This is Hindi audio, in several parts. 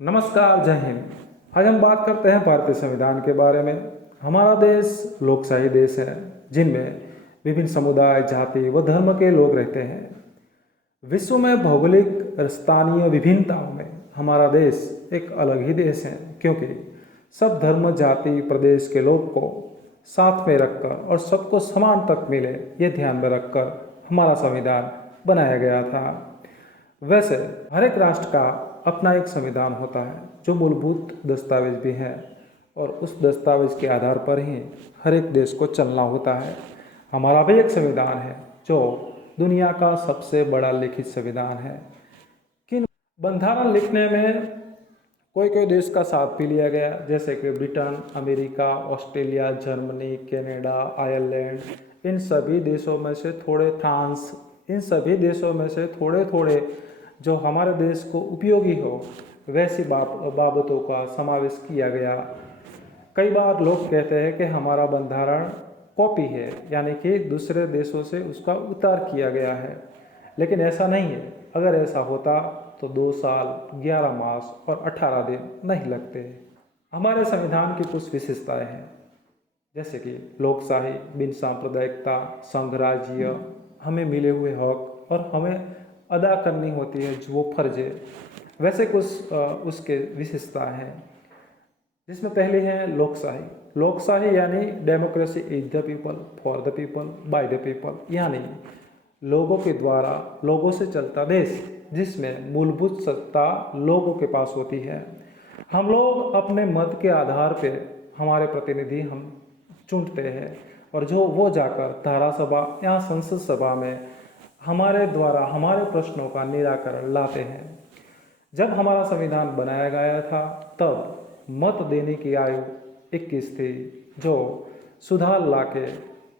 नमस्कार, जय हिंद। आज हम बात करते हैं भारतीय संविधान के बारे में। हमारा देश लोकशाही देश है, जिनमें विभिन्न समुदाय, जाति व धर्म के लोग रहते हैं। विश्व में भौगोलिक और स्थानीय विभिन्नताओं में हमारा देश एक अलग ही देश है, क्योंकि सब धर्म, जाति, प्रदेश के लोग को साथ में रखकर और सबको समान तक मिले, ये ध्यान में रखकर हमारा संविधान बनाया गया था। वैसे हर एक राष्ट्र का अपना एक संविधान होता है, जो मूलभूत दस्तावेज भी है, और उस दस्तावेज के आधार पर ही हर एक देश को चलना होता है। हमारा भी एक संविधान है, जो दुनिया का सबसे बड़ा लिखित संविधान है। किन बंधारण लिखने में कोई कोई देश का साथ भी लिया गया, जैसे कि Britain, America, Australia, Germany, Canada, Ireland, इन सभी देशों में से थोड़े, फ्रांस, इन सभी देशों में से थोड़े थोड़े जो हमारे देश को उपयोगी हो वैसी बाबतों का समावेश किया गया। कई बार लोग कहते हैं कि हमारा बंधारण कॉपी है, यानी कि दूसरे देशों से उसका उतार किया गया है, लेकिन ऐसा नहीं है। अगर ऐसा होता तो 2 साल, 11 मास और 18 दिन नहीं लगते। हमारे संविधान की कुछ विशेषताएं हैं, जैसे कि लोकशाही, बिन सांप्रदायिकता, संघराज्य, हमें मिले हुए हक और हमें अदा करनी होती है जो वो फर्ज है। वैसे कुछ उसके विशेषताएं हैं, जिसमें पहली है लोकशाही। लोकशाही यानी democracy is the people, for the people, by the people, यानी लोगों के द्वारा, लोगों से चलता देश, जिसमें मूलभूत सत्ता लोगों के पास होती है। हम लोग अपने मत के आधार पे हमारे प्रतिनिधि हम चुनते हैं, और जो वो जाकर धारा सभा या संसद सभा में हमारे द्वारा हमारे प्रश्नों का निराकरण लाते हैं। जब हमारा संविधान बनाया गया था तब मत देने की आयु 21 थी, जो सुधार लाके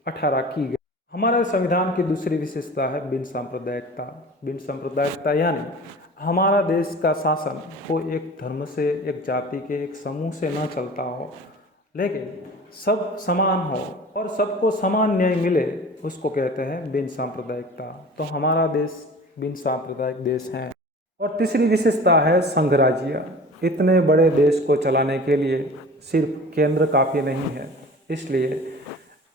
18 की गई। हमारे संविधान की दूसरी विशेषता है बिन सांप्रदायिकता। बिन सांप्रदायिकता यानी हमारा देश का शासन कोई एक धर्म से, एक जाति के, एक समूह से न चलता हो, लेकिन सब समान हो और सबको समान न्याय मिले, उसको कहते हैं बिन सांप्रदायिकता। तो हमारा देश बिन सांप्रदायिक देश है। और तीसरी विशेषता है संघराज्य। इतने बड़े देश को चलाने के लिए सिर्फ केंद्र काफ़ी नहीं है, इसलिए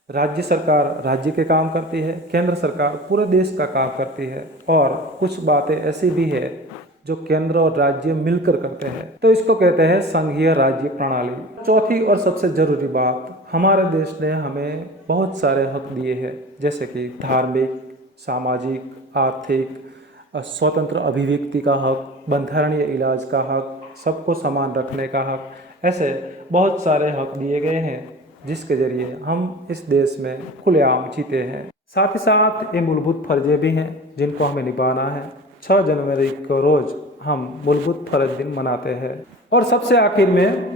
राज्य सरकार राज्य के काम करती है, केंद्र सरकार पूरे देश का काम करती है, और कुछ बातें ऐसी भी है जो केंद्र और राज्य मिलकर करते हैं, तो इसको कहते हैं संघीय राज्य प्रणाली। चौथी और सबसे जरूरी बात, हमारे देश ने हमें बहुत सारे हक दिए हैं, जैसे कि धार्मिक, सामाजिक, आर्थिक, स्वतंत्र अभिव्यक्ति का हक, बंधारणीय इलाज का हक, सबको समान रखने का हक, ऐसे बहुत सारे हक दिए गए हैं, जिसके जरिए हम इस देश में खुलेआम जीते हैं। साथ ही साथ ये मूलभूत फर्जे भी हैं जिनको हमें निभाना है। 6 जनवरी को रोज हम मूलभूत फर्ज दिन मनाते हैं। और सबसे आखिर में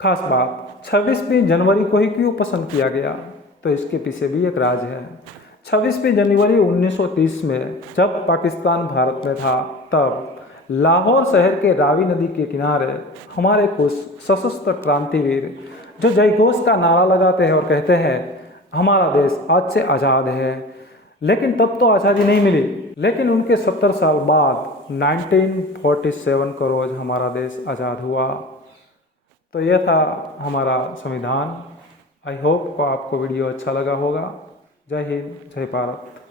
खास बात, 26वीं जनवरी को ही क्यों पसंद किया गया, तो इसके पीछे भी एक राज है। 26वीं जनवरी 1930 में जब पाकिस्तान भारत में था, तब लाहौर शहर के रावी नदी के किनारे हमारे कुछ सशस्त्र क्रांतिवीर जो जय घोष का नारा लगाते हैं और कहते हैं हमारा देश आज से आज़ाद है, लेकिन तब तो आज़ादी नहीं मिली, लेकिन उनके 70 साल बाद 1947 को रोज हमारा देश आज़ाद हुआ। तो यह था हमारा संविधान। आई होप को आपको वीडियो अच्छा लगा होगा। जय हिंद, जय भारत।